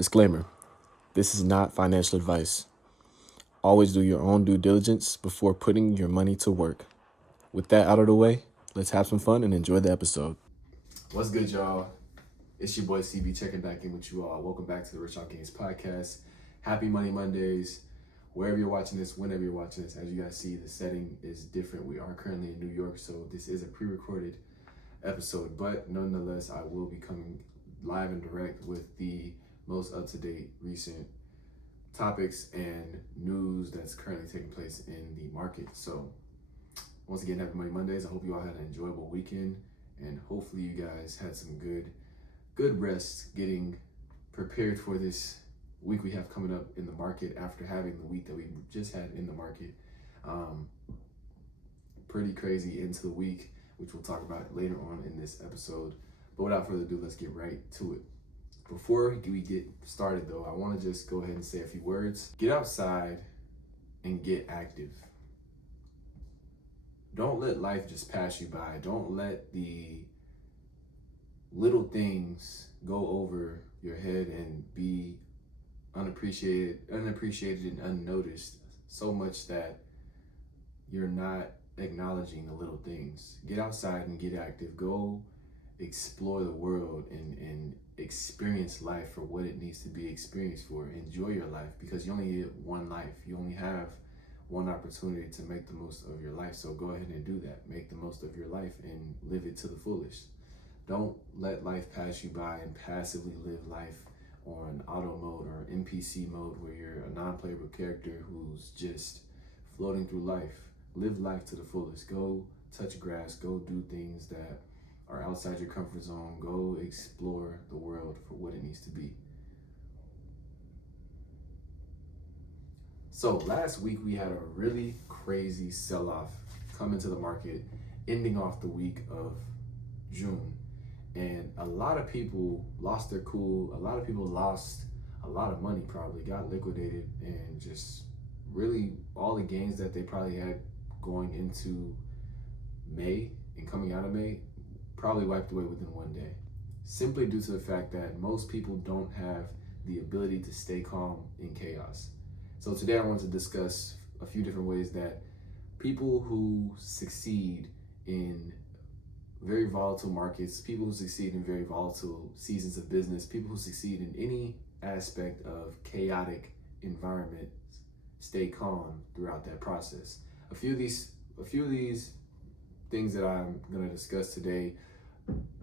Disclaimer: this is not financial advice. Always do your own due diligence before putting your money to work. With that out of the way, let's have some fun and enjoy the episode. What's good, y'all? It's your boy CB checking back in with you all. Welcome back to the Rich Out Games podcast. Happy Money Mondays. Wherever you're watching this, whenever you're watching this, as you guys see, the setting is different. We are currently in New York, so this is a pre-recorded episode, but nonetheless, I will be coming live and direct with the most up-to-date recent topics and news that's currently taking place in the market. So once again, happy Money Mondays. I hope you all had an enjoyable weekend, and hopefully you guys had some good rest getting prepared for this week we have coming up in the market after having the week that we just had in the market. Pretty crazy into the week, which we'll talk about later on in this episode. But without further ado, let's get right to it. Before we get started though, I want to just go ahead and say a few words. Get outside and get active. Don't let life just pass you by. Don't let the little things go over your head and be unappreciated and unnoticed so much that you're not acknowledging the little things. Get outside and get active. Go explore the world and experience life for what it needs to be experienced for. Enjoy your life, because you only get one life. You only have one opportunity to make the most of your life. So go ahead and do that. Make the most of your life and live it to the fullest. Don't let life pass you by and passively live life on auto mode or NPC mode, where you're a non-playable character who's just floating through life. Live life to the fullest. Go touch grass. Go do things that are outside your comfort zone. Go explore the world for what it needs to be. So last week we had a really crazy sell-off come into the market, ending off the week of June. And a lot of people lost their cool. A lot of people lost a lot of money, probably got liquidated, and just really all the gains that they probably had going into May and coming out of May probably wiped away within one day, simply due to the fact that most people don't have the ability to stay calm in chaos. So today I want to discuss a few different ways that people who succeed in very volatile markets, people who succeed in very volatile seasons of business, people who succeed in any aspect of chaotic environments, stay calm throughout that process. A few of these things that I'm going to discuss today,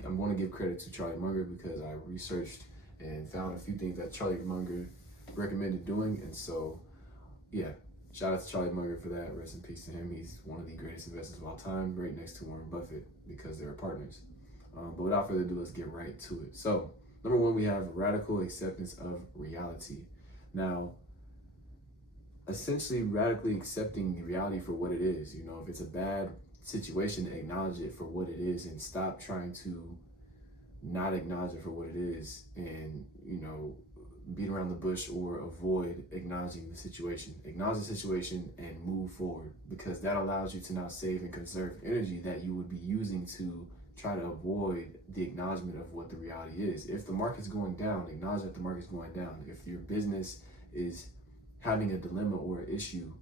I'm going to give credit to Charlie Munger, because I researched and found a few things that Charlie Munger recommended doing. And so, yeah, shout out to Charlie Munger for that. Rest in peace to him. He's one of the greatest investors of all time, right next to Warren Buffett, because they're partners. But without further ado, let's get right to it. So, number one, we have radical acceptance of reality. Now, essentially radically accepting the reality for what it is. You know, if it's a bad situation, acknowledge it for what it is and stop trying to not acknowledge it for what it is and, you know, beat around the bush or avoid acknowledging the situation. Acknowledge the situation and move forward, because that allows you to now save and conserve energy that you would be using to try to avoid the acknowledgement of what the reality is. If the market's going down, acknowledge that the market's going down. If your business is having a dilemma or an issue,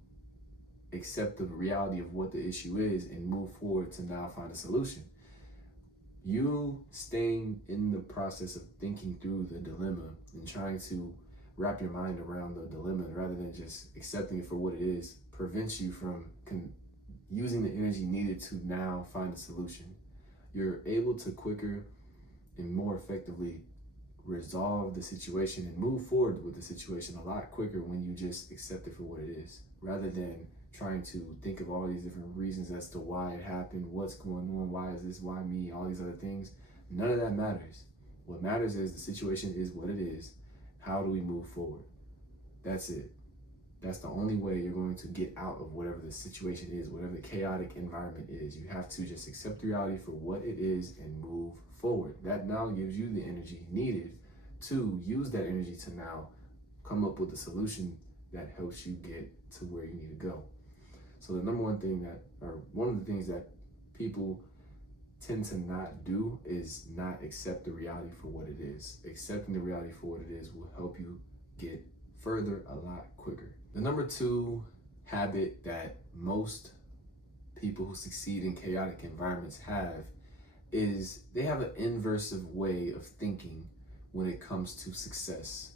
accept the reality of what the issue is and move forward to now find a solution. You staying in the process of thinking through the dilemma and trying to wrap your mind around the dilemma rather than just accepting it for what it is prevents you from using the energy needed to now find a solution. You're able to quicker and more effectively resolve the situation and move forward with the situation a lot quicker when you just accept it for what it is, rather than trying to think of all these different reasons as to why it happened, what's going on, why is this, why me, all these other things. None of that matters. What matters is the situation is what it is. How do we move forward? That's it. That's the only way you're going to get out of whatever the situation is, whatever the chaotic environment is. You have to just accept the reality for what it is and move forward. That now gives you the energy needed to use that energy to now come up with a solution that helps you get to where you need to go. So the number one thing one of the things that people tend to not do is not accept the reality for what it is. Accepting the reality for what it is will help you get further a lot quicker. The number 2 habit that most people who succeed in chaotic environments have is they have an inversive way of thinking when it comes to success.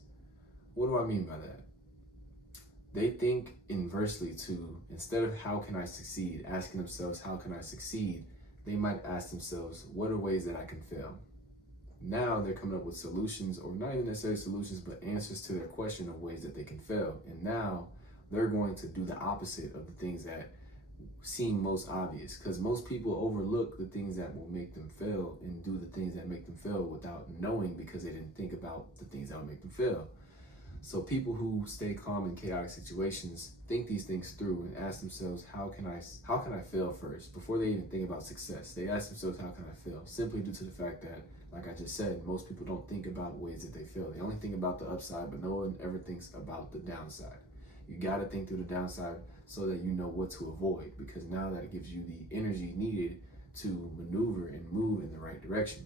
What do I mean by that? They think inversely to, instead of how can I succeed, asking themselves how can I succeed, they might ask themselves, what are ways that I can fail? Now they're coming up with solutions, or not even necessarily solutions, but answers to their question of ways that they can fail. And now they're going to do the opposite of the things that seem most obvious, because most people overlook the things that will make them fail and do the things that make them fail without knowing, because they didn't think about the things that will make them fail. So people who stay calm in chaotic situations think these things through and ask themselves, how can I fail first? Before they even think about success, they ask themselves, how can I fail? Simply due to the fact that, like I just said, most people don't think about ways that they fail. They only think about the upside, but no one ever thinks about the downside. You got to think through the downside so that you know what to avoid, because now that gives you the energy needed to maneuver and move in the right direction,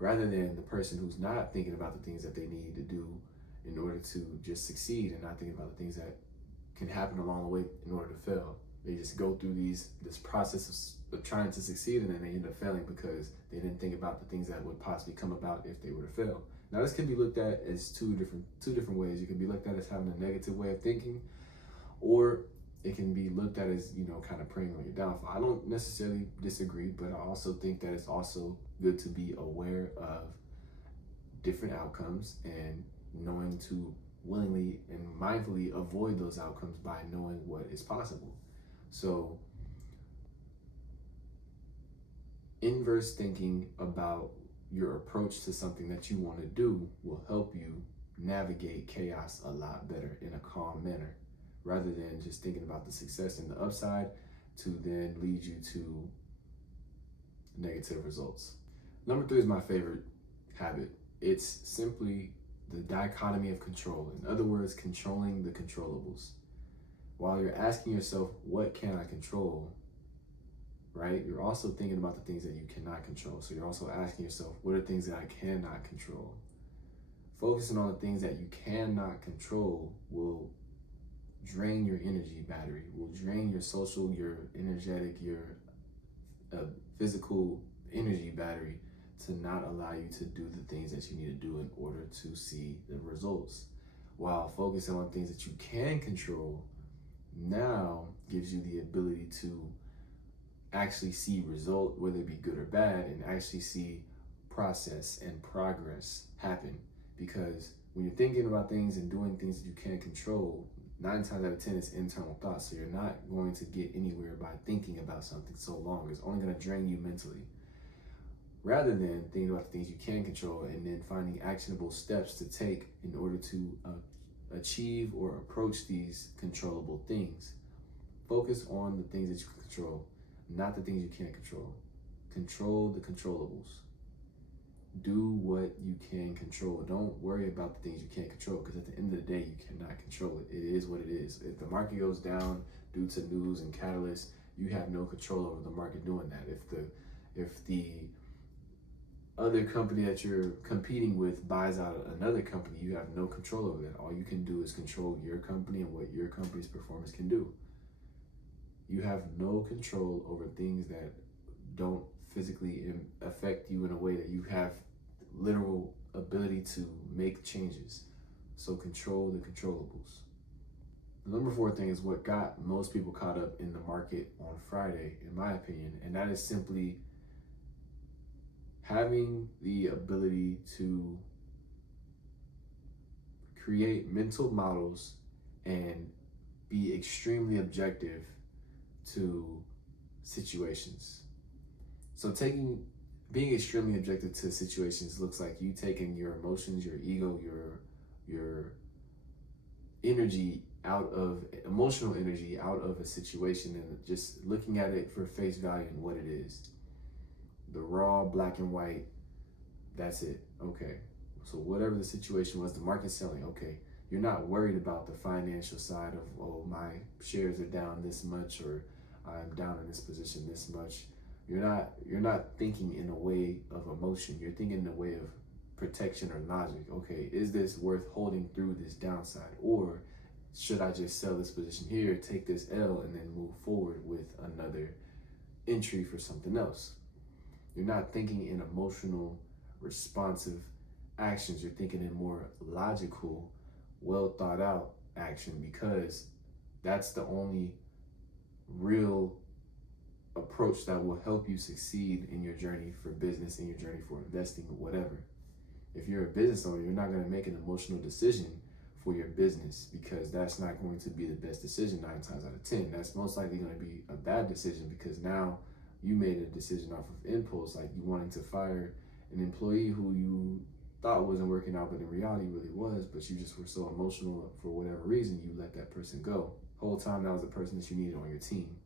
rather than the person who's not thinking about the things that they need to do in order to just succeed, and not thinking about the things that can happen along the way in order to fail. They just go through this process of trying to succeed, and then they end up failing because they didn't think about the things that would possibly come about if they were to fail. Now, this can be looked at as two different ways. It can be looked at as having a negative way of thinking, or it can be looked at as, kind of preying on your downfall. I don't necessarily disagree, but I also think that it's also good to be aware of different outcomes and knowing to willingly and mindfully avoid those outcomes by knowing what is possible. So inverse thinking about your approach to something that you want to do will help you navigate chaos a lot better in a calm manner, rather than just thinking about the success and the upside to then lead you to negative results. Number 3 is my favorite habit. It's simply the dichotomy of control. In other words, controlling the controllables. While you're asking yourself, what can I control? Right? You're also thinking about the things that you cannot control. So you're also asking yourself, what are things that I cannot control? Focusing on the things that you cannot control will drain your energy battery, will drain your social, your energetic, your physical energy battery, to not allow you to do the things that you need to do in order to see the results. While focusing on things that you can control now gives you the ability to actually see result, whether it be good or bad, and actually see process and progress happen. Because when you're thinking about things and doing things that you can't control, 9 times out of 10 it's internal thoughts. So you're not going to get anywhere by thinking about something so long. It's only going to drain you mentally, rather than thinking about the things you can control and then finding actionable steps to take in order to achieve or approach these controllable things. Focus on the things that you can control, not the things you can't control. Control the controllables. Do what you can control. Don't worry about the things you can't control, because at the end of the day, you cannot control it. It is what it is. If the market goes down due to news and catalysts, you have no control over the market doing that. If the other company that you're competing with buys out another company, you have no control over that. All you can do is control your company and what your company's performance can do. You have no control over things that don't physically affect you in a way that you have literal ability to make changes. So control the controllables. The number 4 thing is what got most people caught up in the market on Friday, in my opinion, and that is simply having the ability to create mental models and be extremely objective to situations. So being extremely objective to situations looks like you taking your emotions, your ego, your energy emotional energy out of a situation and just looking at it for face value and what it is. The raw black and white, that's it. Okay. So whatever the situation was, the market's selling. Okay. You're not worried about the financial side of, oh, my shares are down this much, or I'm down in this position this much. You're not thinking in a way of emotion. You're thinking in a way of protection or logic. Okay, is this worth holding through this downside, or should I just sell this position here, take this L, and then move forward with another entry for something else? You're not thinking in emotional, responsive actions. You're thinking in more logical, well thought out action, because that's the only real approach that will help you succeed in your journey for business, in your journey for investing, whatever. If you're a business owner, you're not going to make an emotional decision for your business, because that's not going to be the best decision 9 times out of 10. That's most likely going to be a bad decision, because now you made a decision off of impulse, like you wanting to fire an employee who you thought wasn't working out, but in reality really was, but you just were so emotional for whatever reason, you let that person go. Whole time that was the person that you needed on your team.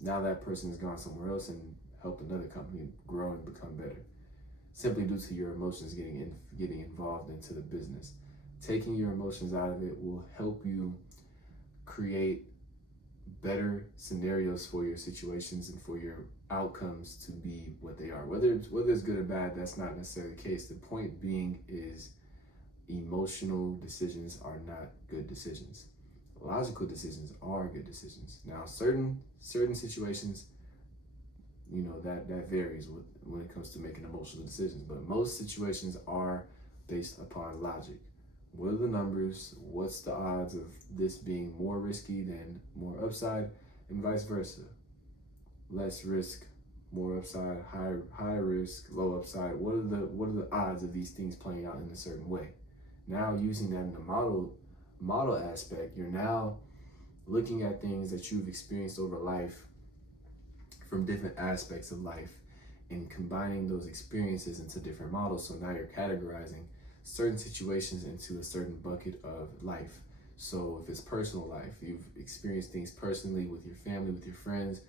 Now that person has gone somewhere else and helped another company grow and become better, simply due to your emotions getting involved into the business. Taking your emotions out of it will help you create better scenarios for your situations and for your outcomes to be what they are. Whether it's good or bad, that's not necessarily the case. The point being is emotional decisions are not good decisions. Logical decisions are good decisions. Now, certain situations, that varies when it comes to making emotional decisions, but most situations are based upon logic. What are the numbers? What's the odds of this being more risky than more upside, and vice versa? Less risk, more upside, high risk, low upside. What are the odds of these things playing out in a certain way? Now, using that in the model aspect, you're now looking at things that you've experienced over life from different aspects of life and combining those experiences into different models. So now you're categorizing certain situations into a certain bucket of life. So if it's personal life, you've experienced things personally with your family, with your friends.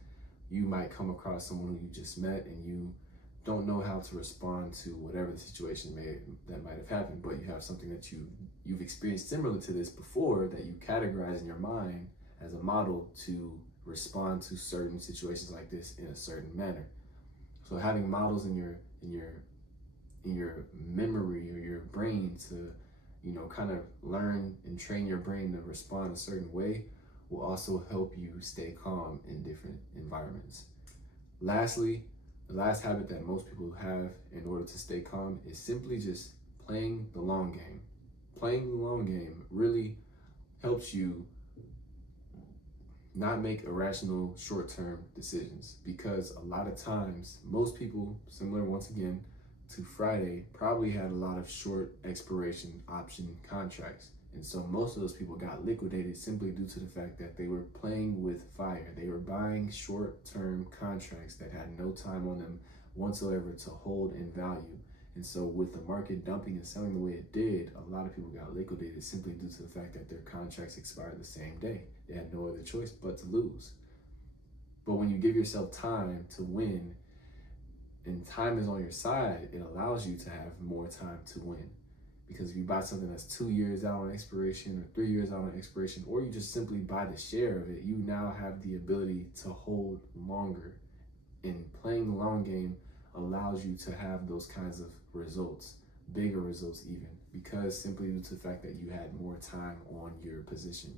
You might come across someone who you just met and you don't know how to respond to whatever the situation that might have happened, but you have something that you've experienced similar to this before that you categorize in your mind as a model to respond to certain situations like this in a certain manner. So having models in your memory or your brain to kind of learn and train your brain to respond a certain way will also help you stay calm in different environments. Lastly, the last habit that most people have in order to stay calm is simply just playing the long game. Playing the long game really helps you not make irrational short-term decisions, because a lot of times, most people, similar once again to Friday, probably had a lot of short expiration option contracts. And so most of those people got liquidated simply due to the fact that they were playing with fire. They were buying short-term contracts that had no time on them whatsoever to hold in value. And so with the market dumping and selling the way it did, a lot of people got liquidated simply due to the fact that their contracts expired the same day. They had no other choice but to lose. But when you give yourself time to win, and time is on your side, it allows you to have more time to win. Because if you buy something that's 2 years out on expiration or 3 years out on expiration, or you just simply buy the share of it, you now have the ability to hold longer. And playing the long game allows you to have those kinds of results, bigger results even, because simply due to the fact that you had more time on your position.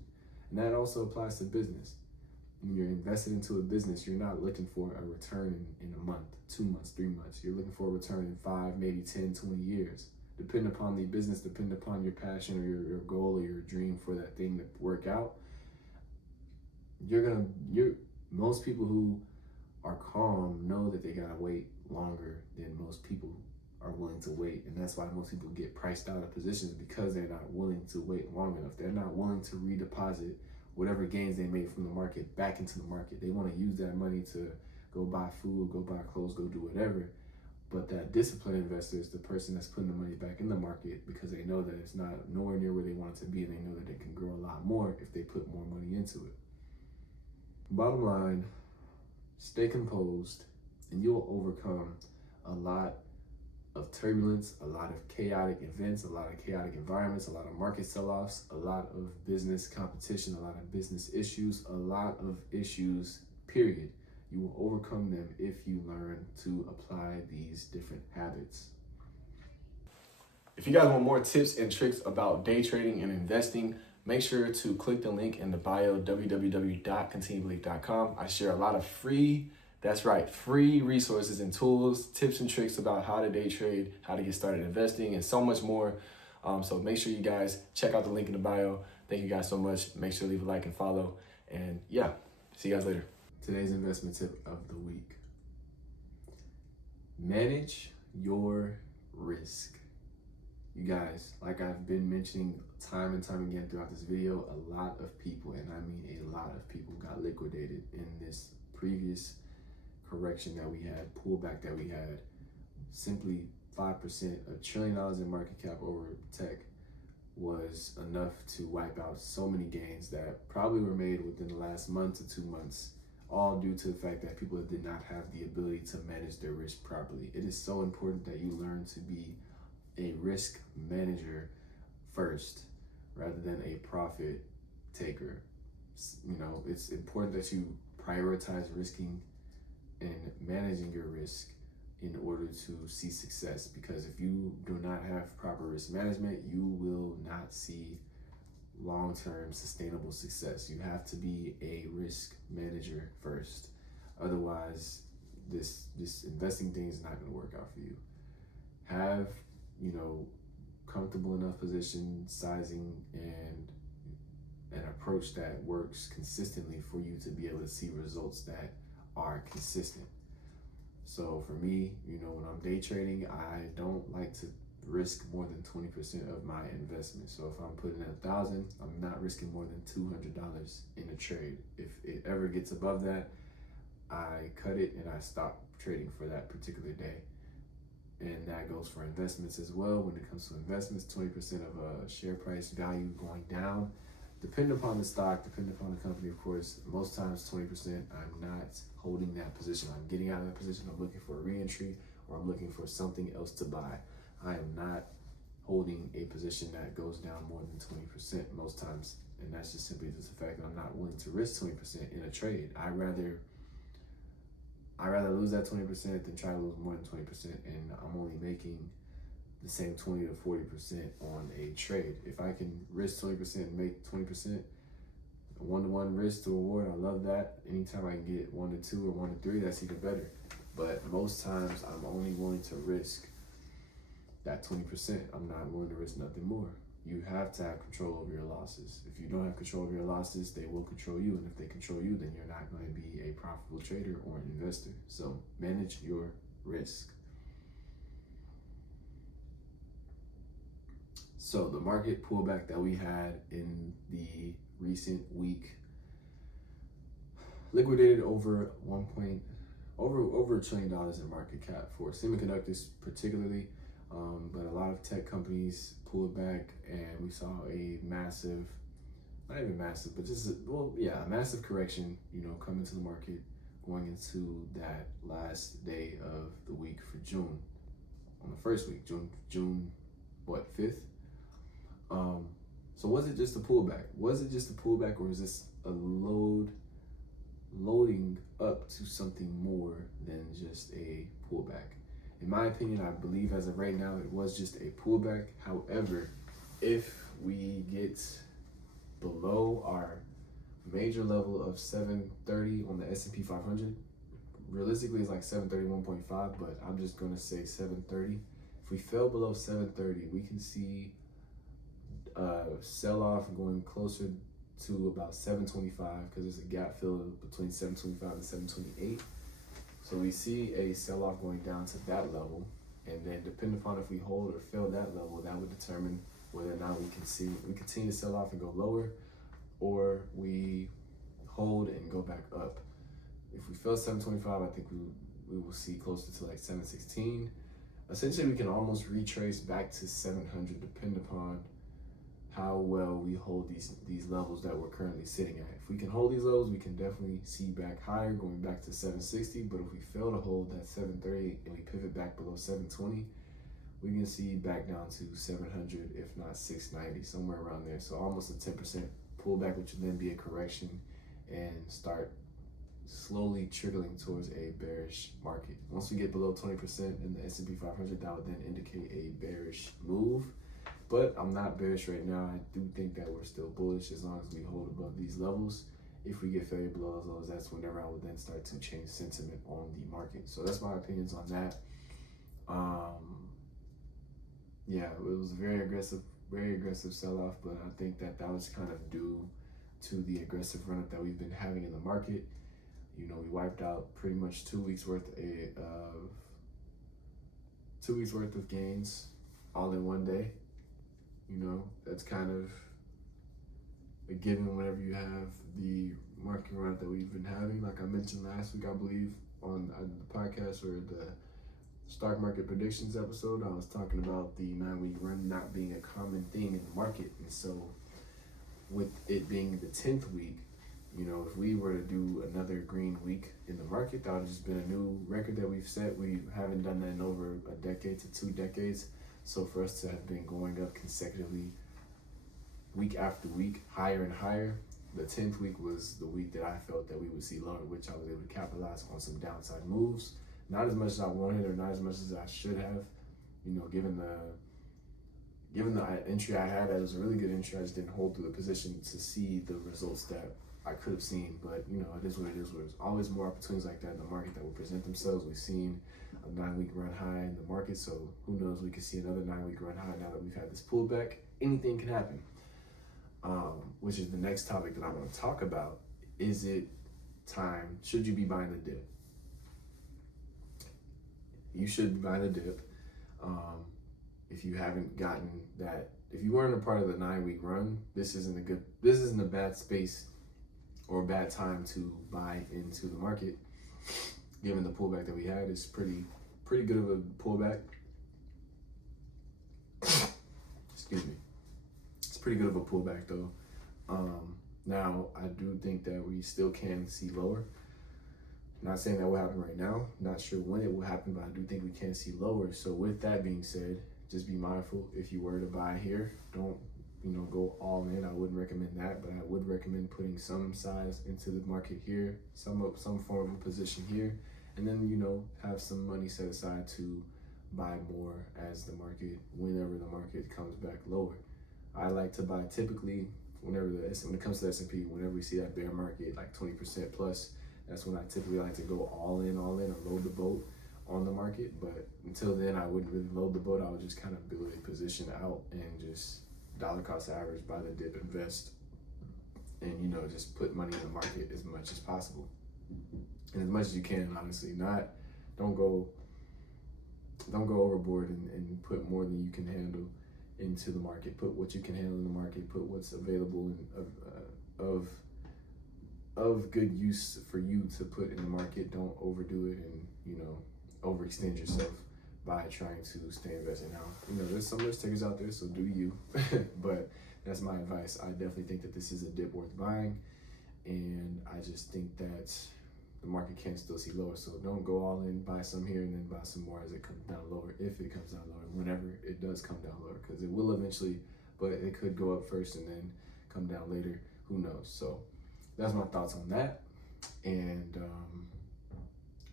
And that also applies to business. When you're invested into a business, you're not looking for a return in a month, 2 months, 3 months. You're looking for a return in 5, maybe 10, 20 years. Depending upon the business, depending upon your passion or your goal or your dream for that thing to work out, most people who are calm know that they gotta wait longer than most people are willing to wait. And that's why most people get priced out of positions, because they're not willing to wait long enough. They're not willing to redeposit whatever gains they made from the market back into the market. They want to use that money to go buy food, go buy clothes, go do whatever. But that disciplined investor is the person that's putting the money back in the market because they know that it's not nowhere near where they want it to be, and they know that they can grow a lot more if they put more money into it. Bottom line, stay composed and you'll overcome a lot of turbulence, a lot of chaotic events, a lot of chaotic environments, a lot of market sell-offs, a lot of business competition, a lot of business issues, a lot of issues, period. You will overcome them if you learn to apply these different habits. If you guys want more tips and tricks about day trading and investing, make sure to click the link in the bio, www.continuebelief.com. I share a lot of free resources and tools, tips and tricks about how to day trade, how to get started investing, and so much more. So make sure you guys check out the link in the bio. Thank you guys so much. Make sure to leave a like and follow. And yeah, see you guys later. Today's investment tip of the week: manage your risk. You guys, like I've been mentioning time and time again throughout this video, a lot of people, and I mean a lot of people, got liquidated in this previous correction that we had, pullback that we had. Simply 5%, $1 trillion in market cap over tech was enough to wipe out so many gains that probably were made within the last month to 2 months, all due to the fact that people did not have the ability to manage their risk properly. It is so important that you learn to be a risk manager first rather than a profit taker. You know, it's important that you prioritize risking and managing your risk in order to see success, because if you do not have proper risk management, you will not see long-term sustainable success. You have to be a risk manager first. Otherwise, this investing thing is not going to work out for you. Have, you know, comfortable enough position sizing and an approach that works consistently for you to be able to see results that are consistent. So for me, you know, when I'm day trading, I don't like to risk more than 20% of my investment. So if I'm putting in $1,000, I'm not risking more than $200 in a trade. If it ever gets above that, I cut it and I stop trading for that particular day. And that goes for investments as well. When it comes to investments, 20% of a share price value going down, depending upon the stock, depending upon the company, of course. Most times 20%, I'm not holding that position. I'm getting out of that position. I'm looking for a re-entry, or I'm looking for something else to buy. I am not holding a position that goes down more than 20% most times. And that's just simply just the fact that I'm not willing to risk 20% in a trade. I rather lose that 20% than try to lose more than 20%, and I'm only making the same 20 to 40% on a trade. If I can risk 20% and make 20%, one-to-one risk to reward, I love that. Anytime I can get 1 to 2 or 1 to 3, that's even better. But most times I'm only willing to risk that 20%. I'm not willing to risk nothing more. You have to have control over your losses. If you don't have control over your losses, they will control you. And if they control you, then you're not going to be a profitable trader or an investor. So manage your risk. So the market pullback that we had in the recent week liquidated over $1 trillion in market cap for semiconductors particularly, but a lot of tech companies pulled back, and we saw a massive, not even massive, but just a massive correction, you know, come into the market going into that last day of the week for June. On the first week, June 5th? So was it just a pullback? Was it just a pullback, or is this a loading up to something more than just a pullback? In my opinion, I believe as of right now, it was just a pullback. However, if we get below our major level of 730 on the S&P 500, realistically it's like 731.5, but I'm just going to say 730. If we fell below 730, we can see sell-off going closer to about 725, because there's a gap fill between 725 and 728. So we see a sell-off going down to that level, and then depending upon if we hold or fail that level, that would determine whether or not we continue to sell off and go lower, or we hold and go back up. If we fail 725, I think we will see closer to like 716. Essentially, we can almost retrace back to 700, depending upon how well we hold these levels that we're currently sitting at. If we can hold these levels, we can definitely see back higher, going back to 760. But if we fail to hold that 730 and we pivot back below 720, we can see back down to 700, if not 690, somewhere around there. So almost a 10% pullback, which would then be a correction and start slowly trickling towards a bearish market. Once we get below 20% in the S&P 500, that would then indicate a bearish move. But I'm not bearish right now. I do think that we're still bullish as long as we hold above these levels. If we get failure below those levels, that's whenever I would then start to change sentiment on the market. So that's my opinions on that. Yeah, it was a very aggressive sell-off, but I think that was kind of due to the aggressive run-up that we've been having in the market. You know, we wiped out pretty much 2 weeks worth of gains all in one day. You know, that's kind of a given whenever you have the market run that we've been having. Like I mentioned last week, I believe, on the podcast or the stock market predictions episode, I was talking about the 9-week run not being a common thing in the market. And so with it being the 10th week, you know, if we were to do another green week in the market, that would have just been a new record that we've set. We haven't done that in over a decade to 2 decades. So for us to have been going up consecutively week after week, higher and higher, the 10th week was the week that I felt that we would see lower, which I was able to capitalize on some downside moves. Not as much as I wanted or not as much as I should have, you know, given the entry I had. That was a really good entry. I just didn't hold through the position to see the results that I could have seen. But, you know, it is what it is. There's always more opportunities like that in the market that will present themselves. We've seen a 9-week run high in the market, so who knows, we could see another 9-week run high now that we've had this pullback. Anything can happen, which is the next topic that I want to talk about. Is it time? Should you be buying the dip? You should be buying the dip. If you haven't gotten that, if you weren't a part of the 9-week run, this isn't a bad space or a bad time to buy into the market. Given the pullback that we had, it's pretty good of a pullback. Excuse me. It's pretty good of a pullback though. Now I do think that we still can see lower. Not saying that will happen right now. Not sure when it will happen, but I do think we can see lower. So with that being said, just be mindful if you were to buy here. Don't, you know, go all in. I wouldn't recommend that, but I would recommend putting some size into the market here, some form of position here, and then, you know, have some money set aside to buy more as the market, whenever the market comes back lower. I like to buy typically when it comes to the S&P, whenever we see that bear market like 20% plus. That's when I typically like to go all in or load the boat on the market. But until then, I wouldn't really load the boat. I would just kind of build a position out and just dollar cost average, buy the dip, invest, and, you know, just put money in the market as much as possible. And as much as you can, honestly. Don't go overboard and put more than you can handle into the market. Put what you can handle in the market, put what's available of good use for you to put in the market. Don't overdo it and, you know, overextend yourself by trying to stay invested. Now, you know, there's some risk takers out there, so do you. But that's my advice. I definitely think that this is a dip worth buying, and I just think that the market can still see lower. So don't go all in, buy some here and then buy some more as it comes down lower, if it comes down lower, whenever it does come down lower, because it will eventually, but it could go up first and then come down later. Who knows? So that's my thoughts on that. And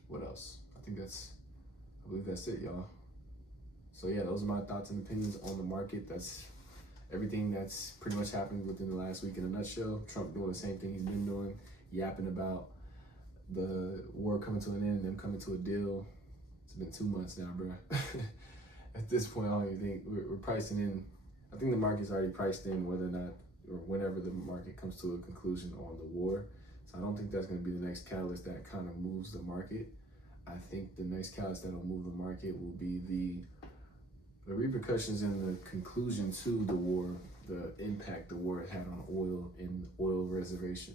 what else? I believe that's it, y'all. So yeah, those are my thoughts and opinions on the market. That's everything that's pretty much happened within the last week in a nutshell. Trump doing the same thing he's been doing, yapping about the war coming to an end and them coming to a deal. It's been 2 months now, bro. At this point, I don't even think we're pricing in. I think the market's already priced in whether or not, or whenever the market comes to a conclusion on the war. So I don't think that's going to be the next catalyst that kind of moves the market. I think the next catalyst that'll move the market will be the repercussions and the conclusion to the war, the impact the war had on oil and oil reserves,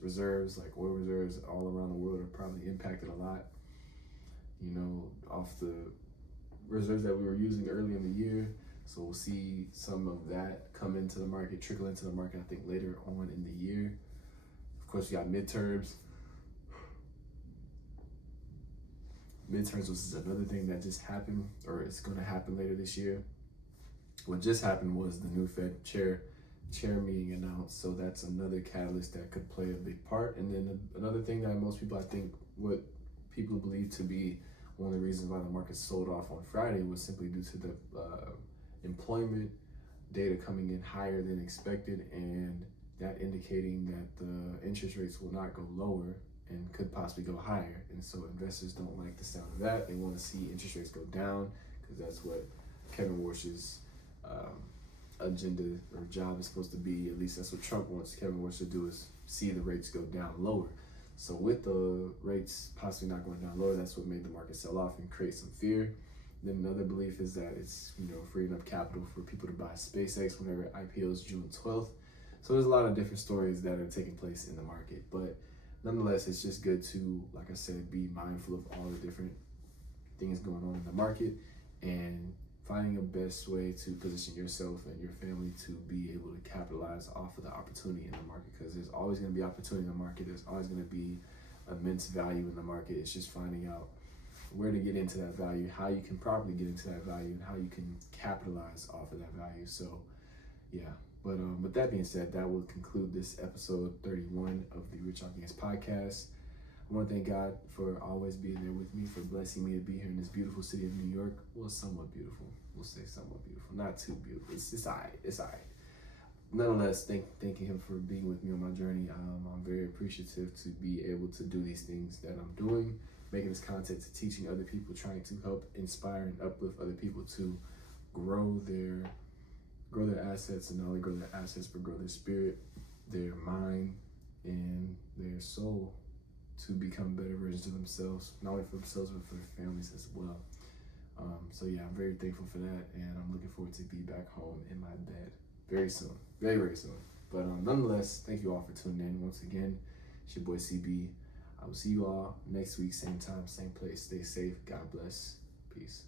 like oil reserves all around the world are probably impacted a lot, you know, off the reserves that we were using early in the year. So we'll see some of that come into the market, trickle into the market, I think, later on in the year. Of course, we got midterms. Midterms was another thing that just happened, or it's going to happen later this year. What just happened was the new Fed chair meeting announced, so that's another catalyst that could play a big part. And then another thing that most people, I think, what people believe to be one of the reasons why the market sold off on Friday was simply due to the employment data coming in higher than expected, and that indicating that the interest rates will not go lower and could possibly go higher. And so investors don't like the sound of that. They want to see interest rates go down because that's what Kevin Warsh's agenda or job is supposed to be. At least that's what Trump wants Kevin Warsh to do, is see the rates go down lower. So with the rates possibly not going down lower, that's what made the market sell off and create some fear. Then another belief is that it's, freeing up capital for people to buy SpaceX whenever it IPOs June 12th. So there's a lot of different stories that are taking place in the market. But nonetheless, it's just good to, like I said, be mindful of all the different things going on in the market and finding a best way to position yourself and your family to be able to capitalize off of the opportunity in the market, because there's always going to be opportunity in the market. There's always going to be immense value in the market. It's just finding out where to get into that value, how you can properly get into that value, and how you can capitalize off of that value. So yeah, but with that being said, that will conclude this episode 31 of the Rich Off Gains podcast. I want to thank God for always being there with me, for blessing me to be here in this beautiful city of New York. Well, somewhat beautiful. We'll say somewhat beautiful. Not too beautiful. It's all right. It's all right. Nonetheless, thanking him for being with me on my journey. I'm very appreciative to be able to do these things that I'm doing, making this content, to teaching other people, trying to help inspire and uplift other people to grow their assets, and not only grow their assets, but grow their spirit, their mind, and their soul, to become better versions of themselves, not only for themselves, but for their families as well. So yeah, I'm very thankful for that, and I'm looking forward to be back home in my bed very soon, very, very soon. But nonetheless, thank you all for tuning in once again. It's your boy CB. I will see you all next week, same time, same place. Stay safe. God bless. Peace.